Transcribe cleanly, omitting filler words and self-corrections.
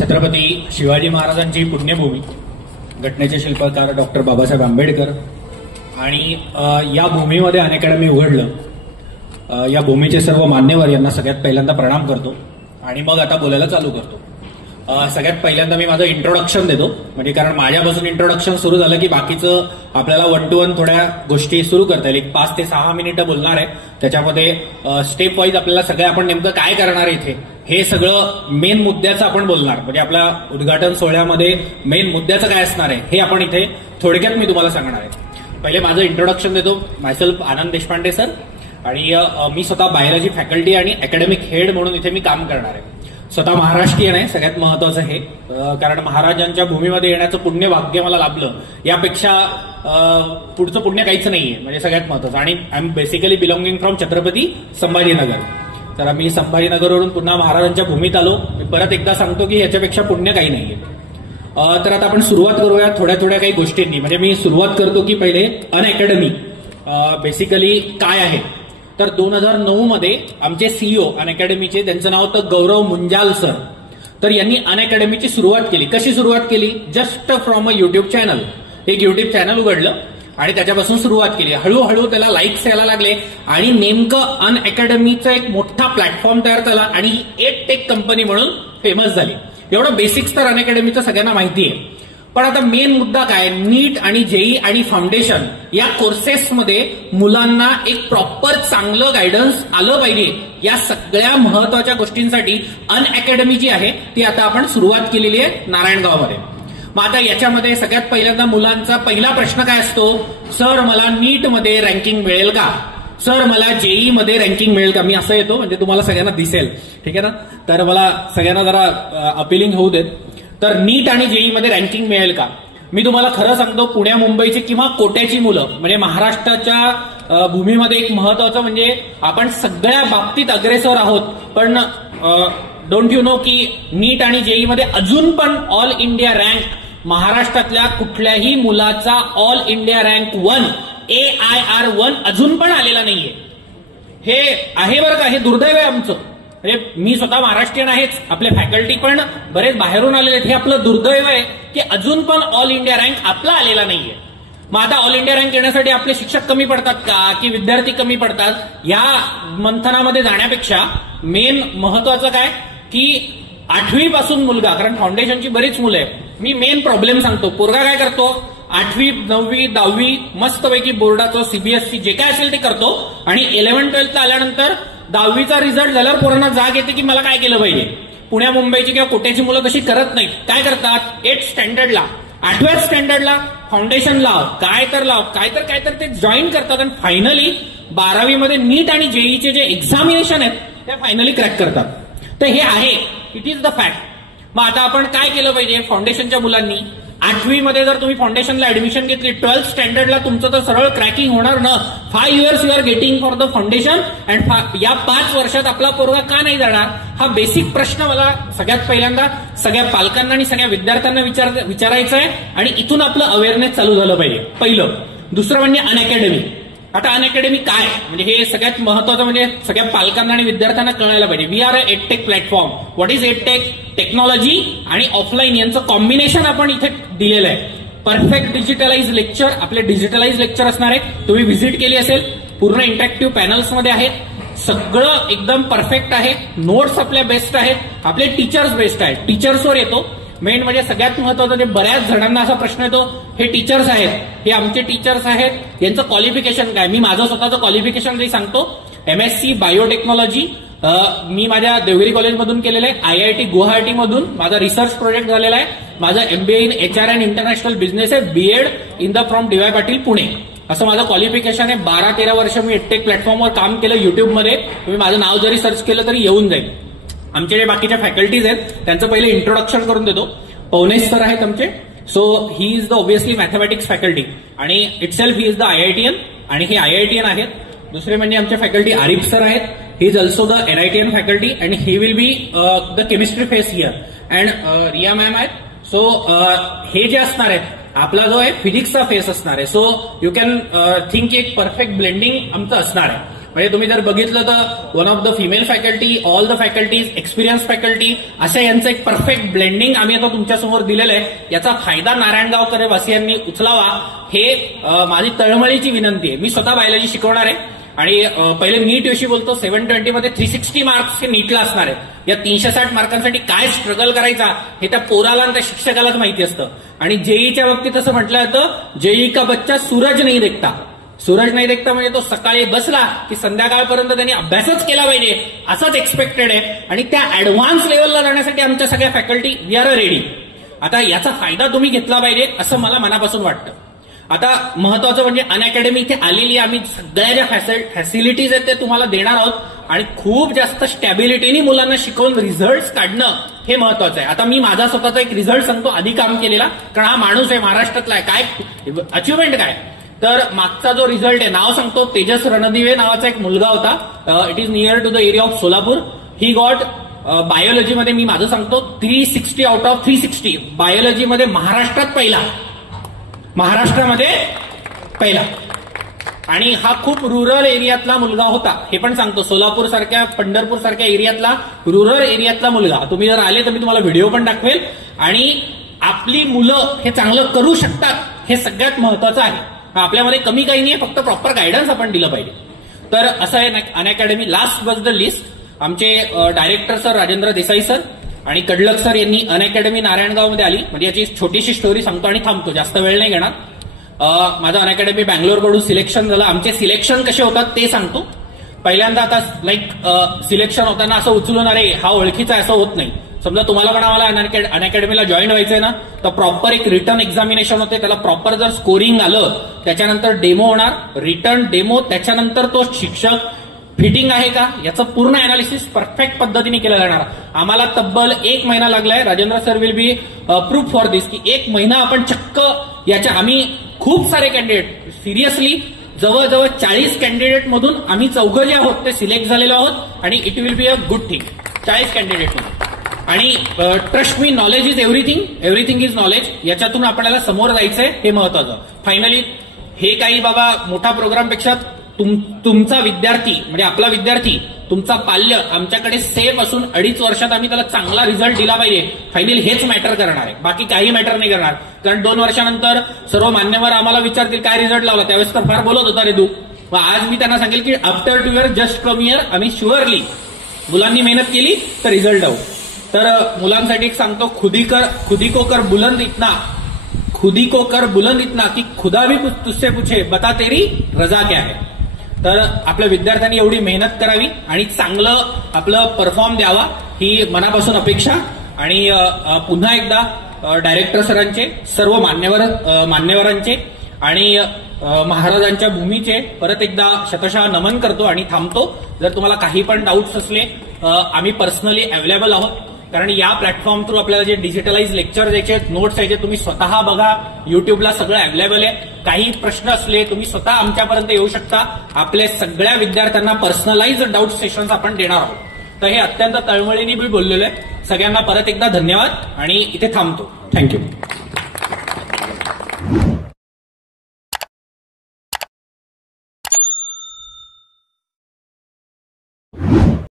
छत्रपती शिवाजी महाराजांची पुण्यभूमी, घटनेचे शिल्पकार डॉक्टर बाबासाहेब आंबेडकर आणि या भूमीमध्ये अनअकॅडमी उघडलं। या भूमीचे सर्व मान्यवर यांना सगळ्यात पहिल्यांदा प्रणाम करतो आणि मग आता बोलायला चालू करतो। सगळ्यात पहिल्यांदा मी माझं इंट्रोडक्शन देतो, म्हणजे कारण माझ्यापासून इंट्रोडक्शन सुरू झालं की बाकीचं आपल्याला 1 to 1 थोड्या गोष्टी सुरू करता येईल। 5 ते 6 मिनिटं बोलणार आहे, त्याच्यामध्ये स्टेप वाईज आपल्याला सगळं आपण नेमकं काय करणार आहे इथे हे सगळं मेन मुद्द्याचं आपण बोलणार, म्हणजे आपल्या उद्घाटन सोहळ्यामध्ये मेन मुद्द्याचं काय असणार आहे हे आपण इथे थोडक्यात मी तुम्हाला सांगणार आहे। पहिले माझं इंट्रोडक्शन देतो। मायसेल्फ आनंद देशपांडे सर, आणि मी स्वतः बायोलॉजी फॅकल्टी आणि अकॅडमिक हेड म्हणून इथे मी काम करणार आहे। स्वतः महाराष्ट्रीयन आहे, सगळ्यात महत्वाचं हे, कारण महाराजांच्या भूमीमध्ये येण्याचं पुण्य भाग्य मला लाभलं, यापेक्षा पुढचं पुण्य काहीच नाहीये, म्हणजे सगळ्यात महत्वाचं। आणि I am basically belonging from Chhatrapati Sambhajinagar, तर मी संभाजीनगरवरून पुन्हा महाराजांच्या भूमीत आलो। मी परत एकदा सांगतो की याच्यापेक्षा पुण्य काही नाहीये। तर आता आपण सुरुवात करूया थोड्या थोड्या काही गोष्टींनी। म्हणजे मी सुरुवात करतो की पहिले अनअकॅडमी बेसिकली काय आहे। तर 2009 मध्ये आमचे सीईओ अनअकॅडमीचे, त्यांचं नाव होतं गौरव मुंजाल सर, तर यांनी अनअकॅडमीची सुरुवात केली। कशी सुरुवात केली? Just from a YouTube channel, एक युट्यूब चॅनल उघडलं आणि त्याच्यापासून सुरुवात केली। हळूहळू त्याला लाईक्स यायला लागले आणि नेमकं अनअकॅडमीचा एक मोठा प्लॅटफॉर्म तयार झाला आणि ही एडटेक कंपनी म्हणून फेमस झाली। एवढं बेसिक्स तर अनअकॅडमीचं सगळ्यांना माहिती आहे, पण आता मेन मुद्दा काय, नीट आणि जेई आणि फाउंडेशन या कोर्सेसमध्ये मुलांना एक प्रॉपर चांगलं गायडन्स आलं पाहिजे। या सगळ्या महत्वाच्या गोष्टींसाठी अनअकॅडमी जी आहे ती आता आपण सुरुवात केलेली आहे नारायणगावमध्ये। मग आता याच्यामध्ये सगळ्यात पहिल्यांदा मुलांचा पहिला प्रश्न काय असतो, सर मला नीट मध्ये रँकिंग मिळेल का, सर मला जेई मध्ये रँकिंग मिळेल का। मी असं येतो म्हणजे तुम्हाला सगळ्यांना दिसेल, ठीक आहे ना, तर मला सगळ्यांना जरा अपिलिंग होऊ देत। तर नीट आणि जेई मध्ये रँकिंग मिळेल का? मी तुम्हाला खरं सांगतो, पुण्या मुंबईची किंवा कोट्याची मुलं, म्हणजे महाराष्ट्राच्या भूमीमध्ये एक महत्वाचं म्हणजे आपण सगळ्या बाबतीत अग्रेसर आहोत, पण डोंट यू नो की नीट आणि जेई मध्ये अजून पण ऑल इंडिया रँक महाराष्ट्रातल्या कुठल्याही मुलाचा ऑल इंडिया रँक 1 AIR1 अजून पण आलेला नाहीये। हे आहे बरं का, हे दुर्दैव आहे आमचं। मी स्वतः महाराष्ट्रीयन आहेच, आपले फॅकल्टी पण बरेच बाहेरून आलेले आहेत, हे आपलं दुर्दैव आहे की अजून पण ऑल इंडिया रँक आपला आलेला नाहीये। मग आता ऑल इंडिया रँक येण्यासाठी आपले शिक्षक कमी पडतात का की विद्यार्थी कमी पडतात, या मंथनामध्ये जाण्यापेक्षा मेन महत्वाचं काय की 8वी पासून मुलगा, कारण फाउंडेशनची बरीच मुलं आहेत, मी मेन प्रॉब्लेम सांगतो। पोरगा काय करतो, 8वी 9वी 10वी मस्तपैकी बोर्डाचं सीबीएसई जे काय असेल ते करतो, आणि 11th 12th आल्यानंतर 10वीचा रिझल्ट झाल्यावर पोरांना जाग येते की मला काय केलं पाहिजे। पुण्या मुंबईची किंवा कोट्याची मुलं तशी करत नाहीत, काय करतात, 8th स्टँडर्डला 8व्या स्टँडर्डला फाउंडेशन लाव, काय तर ते जॉईन करतात आणि फायनली 12वी मध्ये नीट आणि जेईचे जे एक्झामिनेशन आहेत ते फायनली क्रॅक करतात। तर हे आहे, इट इज द फॅक्ट। मग आता आपण काय केलं पाहिजे, फाउंडेशनच्या मुलांनी 8वी मध्ये जर तुम्ही फाउंडेशनला ऍडमिशन घेतली, 12th स्टँडर्डला तुमचं तर सरळ क्रॅकिंग होणार ना। 5 years you are getting for the foundation, and या 5 वर्षात आपला पोरगा का नाही जाणार, हा बेसिक प्रश्न मला सगळ्यात पहिल्यांदा सगळ्या पालकांना आणि सगळ्या विद्यार्थ्यांना विचारायचा आहे, आणि इथून आपलं अवेअरनेस चालू झालं पाहिजे पहिलं। दुसरं म्हणजे अनअकॅडमी। आता अनअकॅडमी काय, म्हणजे हे सगळ्यात महत्वाचं, म्हणजे सगळ्या पालकांना आणि विद्यार्थ्यांना कळायला पाहिजे। We are a edtech platform. What is edtech? Technology आणि ऑफलाईन यांचं कॉम्बिनेशन आपण इथे दिलेलं आहे। परफेक्ट डिजिटलाइज लेक्चर, आपले डिजिटलाइज लेक्चर असणार आहे, तुम्ही व्हिजिट केली असेल, पूर्ण इंटरॅक्टिव्ह पॅनल्स मध्ये आहेत, सगळं एकदम परफेक्ट आहे, नोट्स आपल्या बेस्ट आहेत, आपले टीचर्स बेस्ट आहेत। टीचर्सवर येतो, मेन म्हणजे सगळ्यात महत्वाचं, जे बऱ्याच जणांना असा प्रश्न येतो, हे टीचर्स आहेत, हे आमचे टीचर्स आहेत, यांचं क्वालिफिकेशन काय? मी माझं स्वतःचं क्वालिफिकेशन जे सांगतो, MSc बायोटेक्नॉलॉजी मी माझ्या देवगिरी कॉलेजमधून केलेलं आहे, IIT गुवाहाटी मधून माझा रिसर्च प्रोजेक्ट झालेला आहे, माझा MBA in HR and international business आहे, BEd in the from DY Patil Pune, असं माझं क्वालिफिकेशन आहे। 12-13 वर्ष मी एडटेक प्लॅटफॉर्मवर काम केलं युट्यूबमध्ये, तुम्ही माझं नाव जरी सर्च केलं तरी येऊन जाईल। आमचे जे बाकीच्या फॅकल्टीज आहेत त्यांचं पहिले इंट्रोडक्शन करून देतो। पवनेश सर आहेत आमचे, so he is the obviously mathematics faculty, आणि itself he is the IITian, आणि हे IITian आहेत। दुसरे म्हणजे आमचे फॅकल्टी आरिफ सर आहेत, he is also the NITian faculty, and he will be the chemistry face here, and Riya ma'am आहेत। So हे जे असणार आहेत, आपला जो आहे फिजिक्सचा फेस असणार आहे, सो यू कॅन थिंक एक परफेक्ट ब्लेंडिंग आमचं असणार आहे। म्हणजे तुम्ही जर बघितलं तर one of the female faculty, all the faculties, experience faculty, अशा यांचं एक परफेक्ट ब्लेंडिंग आम्ही आता तुमच्यासमोर दिलेलं आहे. याचा फायदा नारायणगावकर वासियांनी उचलावा हे माझी तळमळीची विनंती आहे. मी स्वतः बायोलॉजी शिकवणार आहे आणि पहिले नीट विषयी बोलतो. 720 मध्ये 360 मार्क्स हे नीटला असणार आहेत. या 360 मार्कांसाठी काय स्ट्रगल करायचा हे त्या पोराला आणि त्या शिक्षकालाच माहिती असतं. आणि जेईच्या बाबतीत असं म्हटलं जातं, जेई का बच्चा सूरज नाही देखता. सूरज नाही देखता म्हणजे तो सकाळी बसला की संध्याकाळपर्यंत त्यांनी अभ्यासच केला पाहिजे असंच एक्सपेक्टेड आहे. आणि त्या ऍडव्हान्स लेवलला जाण्यासाठी आमच्या सगळ्या फॅकल्टी वी आर रेडी. आता याचा फायदा तुम्ही घेतला पाहिजे असं मला मनापासून वाटतं. आता महत्वाचं म्हणजे अनअकॅडमी इथे आलेली आहे. आम्ही सगळ्या ज्या फॅसिलिटीज आहेत ते तुम्हाला देणार आहोत आणि खूप जास्त स्टॅबिलिटीनी मुलांना शिकवून रिझल्ट काढणं हे महत्वाचं आहे. आता मी माझा स्वतःचा एक रिझल्ट सांगतो आधी काम केलेला, कारण हा माणूस आहे महाराष्ट्रातला आहे. काय अचिव्हमेंट काय, तर मागचा जो रिझल्ट आहे नाव सांगतो. तेजस रणदिवे नावाचा एक मुलगा होता. It is near to the area of Solapur. He got बायोलॉजीमध्ये मी माझं सांगतो 360 आउट ऑफ 360. बायोलॉजीमध्ये महाराष्ट्रामध्ये पहिला. आणि हा खूप रुरल एरियातला मुलगा होता हे पण सांगतो. सोलापूर सारख्या, पंढरपूर सारख्या एरियातला, रुरल एरियातला मुलगा. तुम्ही जर आले तर मी तुम्हाला व्हिडिओ पण दाखवेल. आणि आपली मुलं हे चांगलं करू शकतात हे सगळ्यात महत्वाचं आहे. आपल्यामध्ये कमी काही नाही, फक्त प्रॉपर गायडन्स आपण दिलं पाहिजे. तर असं आहे Unacademy. Last but the least, आमचे director sir Rajendra Desai sir आणि कडलक सर यांनी अनअकॅडमी नारायणगावमध्ये आली. म्हणजे याची छोटीशी स्टोरी सांगतो आणि थांबतो, जास्त वेळ नाही घेणार. माझं अनअकॅडमी बँगलोरकडून सिलेक्शन झालं. आमचे सिलेक्शन कसे होतात ते सांगतो. पहिल्यांदा आता सिलेक्शन होताना असं उचलून अरे हा ओळखीचा असं होत नाही. समजा तुम्हाला पण आम्हाला अनअकॅडमीला जॉईन व्हायचंय ना, तर प्रॉपर एक रिटर्न एक्झामिनेशन होते. त्याला प्रॉपर जर स्कोरिंग आलं त्याच्यानंतर डेमो होणार, रिटर्न डेमो, त्याच्यानंतर तो शिक्षक फिटिंग आहे का याचं पूर्ण अनालिसिस परफेक्ट पद्धतीने केलं जाणार. आम्हाला तब्बल 1 महिना लागलाय. Rajendra sir will be proof for this की 1 महिना आपण चक्क याच्या, आम्ही खूप सारे कॅन्डिडेट, सिरियसली जवळजवळ 40 कॅन्डिडेट मधून आम्ही 4 जे आहोत ते सिलेक्ट झालेलो आहोत. आणि it will be a good thing 40 candidate मधून. आणि trust me, knowledge is everything, everything is knowledge. याच्यातून आपल्याला समोर जायचंय हे महत्वाचं. फायनली हे काही बाबा मोठा प्रोग्रामपेक्षा तुमचा विद्यार्थी म्हणजे आपला विद्यार्थी, तुमचा पाल्य आमच्याकडे सेफ असून 2.5 वर्षात आम्ही त्याला चांगला रिझल्ट दिला पाहिजे. फायनली हेच मॅटर करणार आहे, बाकी काही मॅटर नाही करणार. कारण 2 वर्षानंतर सर्व मान्यवर आम्हाला विचारतील काय रिझल्ट लावला, त्यावेळेस तर फार बोलत होता रे तू. आज मी त्यांना सांगेल की after 2 year just come year, आम्ही शुअरली मुलांनी मेहनत केली तर रिझल्ट आऊ. तर मुलांसाठी एक सांगतो, खुदी को कर बुलंद इतना की खुदा भी तुझसे पूछे बता तेरी रजा क्या है. तर आपल्या विद्यार्थ्यांनी एवढी मेहनत करावी आणि चांगलं आपलं परफॉर्म द्यावा ही मनापासून अपेक्षा. आणि पुन्हा एकदा डायरेक्टर सरांचे, सर्व मान्यवरांचे आणि महाराजांच्या भूमीचे परत एकदा शतशः नमन करतो आणि थांबतो. जर तुम्हाला काही पण डाऊट्स असले आम्ही पर्सनली अवेलेबल आहोत. कारण या प्लॅटफॉर्म थ्रू आपल्याला जे डिजिटलाइज लेक्चर द्यायचे, नोट्स द्यायचे, तुम्ही स्वतः बघा. युट्यूबला सगळं अवेलेबल आहे. काही प्रश्न असले तुम्ही स्वतः आमच्यापर्यंत येऊ शकता. आपल्या सगळ्या विद्यार्थ्यांना पर्सनलाइज डाऊट सेशन्स आपण देणार आहोत. तर हे अत्यंत तळमळीने मी बोललेलो आहे. सगळ्यांना परत एकदा धन्यवाद आणि इथे थांबतो. थँक्यू.